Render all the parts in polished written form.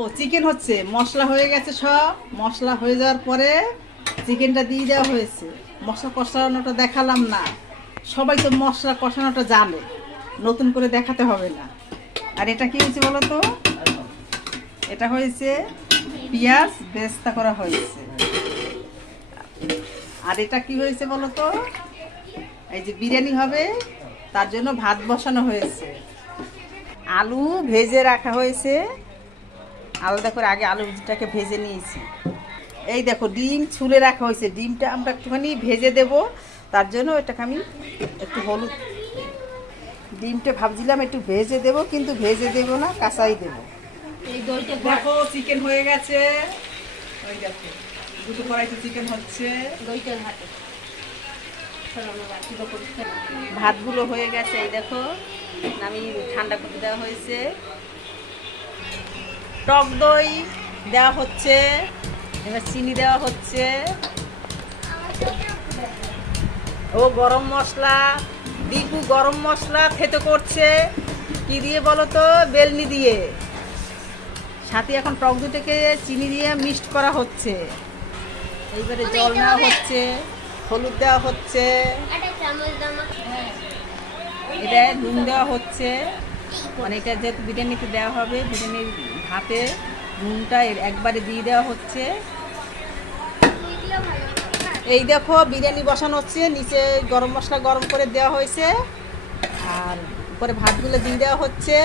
ও chicken হচ্ছে, মশলা হয়ে গেছে, সব মশলা হয়ে যাওয়ার পরে চিকেনটা দিয়ে দেওয়া হয়েছে। মশলা কষানোটা দেখালাম না, সবাই তো মশলা কষানোটা জানে, নতুন করে দেখাতে হবে না। আর এটা কি হয়েছে বলো তো? এটা হয়েছে পেঁয়াজ বেরেস্তা করা হয়েছে। আর এটা কি হয়েছে বলো তো? এই যে বিরিয়ানি হবে তার জন্য ভাত বসানো হয়েছে। আলু ভেজে রাখা হয়েছে আলাদা করে, আগে আলুটাকে ভেজে নিয়েছি। এই দেখো ডিম ছুলে রাখা হয়েছে, ডিমটা আমরা একটুখানি ভেজে দেব, তার জন্য এটাকে আমি একটু হলুদ, ডিমটা ভাবছিলাম একটু ভেজে দেব, কিন্তু ভেজে দেব না, কাঁচাই দেবো। এই দইটা দেখো চিকেন হয়ে গেছে, ওই দেখো দুটো কড়াইতে চিকেন হচ্ছে। দইটার হাতে ভাতগুলো হয়ে গেছে, এই দেখো আমি ঠান্ডা করতে দেওয়া হয়েছে। টক দই দেওয়া হচ্ছে, এবার চিনি দেওয়া হচ্ছে, ও গরম মশলা, দীপু গরম মশলা থেতো করছে, কি দিয়ে বলো তো? বেলনি দিয়ে। সাথে এখন টক দইটাকে চিনি দিয়ে মিক্সড করা হচ্ছে। এইবারে জল নেওয়া হচ্ছে, হলুদ দেওয়া হচ্ছে, এটা নুন দেওয়া হচ্ছে, মানে এটা যেহেতু বিরিয়ানিতে দেওয়া হবে, বিরিয়ানির ভাতে নুনটা একবারে দিয়ে দেওয়া হচ্ছে। এই দেখো বিরিয়ানি বসানো হচ্ছে, নিচে গরম মশলা গরম করে দেওয়া হয়েছে, আর উপরে ভাতগুলো দিয়ে দেওয়া হচ্ছে।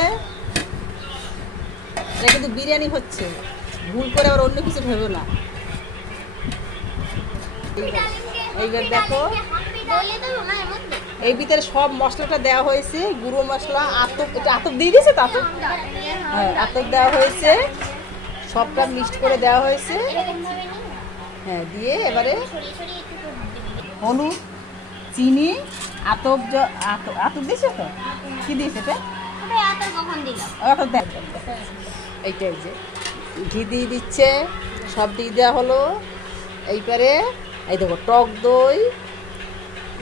এটা কিন্তু বিরিয়ানি হচ্ছে, ভুল করে আবার অন্য কিছু ভেবো না। এইবার দেখো এই ভিতরে সব মশলাটা দেওয়া হয়েছে, গুঁড়ো মশলা, আতপ, এটা আতপ দিয়ে দিয়েছে তো, আতপ, হ্যাঁ আতপ দেওয়া হয়েছে, সবটা মিক্সড করে দেওয়া হয়েছে। হ্যাঁ দিয়ে এবারে হলুদ, চিনি, আতপ, আতপ দিয়েছে তো, কি দিয়েছে এটা? এইটাই যে ঘি দিয়ে দিচ্ছে, সব দিয়ে দেওয়া হলো। এইবারে এই দেখো টক দই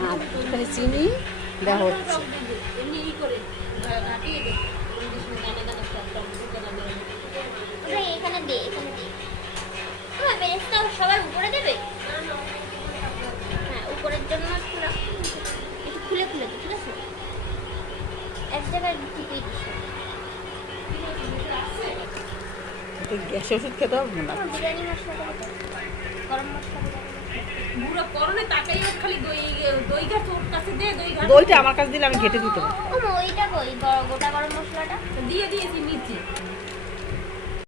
আর এখানে চিনি দেওয়া হচ্ছে। সবার উপরে দেবে, হ্যাঁ উপরের জন্য একটু খুলে খুলে দিই, ঠিক আছে? এক জায়গায় ঠিকই দিচ্ছে। গ্যাসে ওষুধ খেতে হবে না, বিরিয়ানি মশলা, গরম মশলা, পুরো করনে তাকাই খালি দই, দইটা তোর কাছে দে, দইটা আমার কাছে দিলে আমি ঘেটে দিতে পারি। ওইটা কই গোটা গরম মশলাটা দিয়ে দিয়েছি নিচে।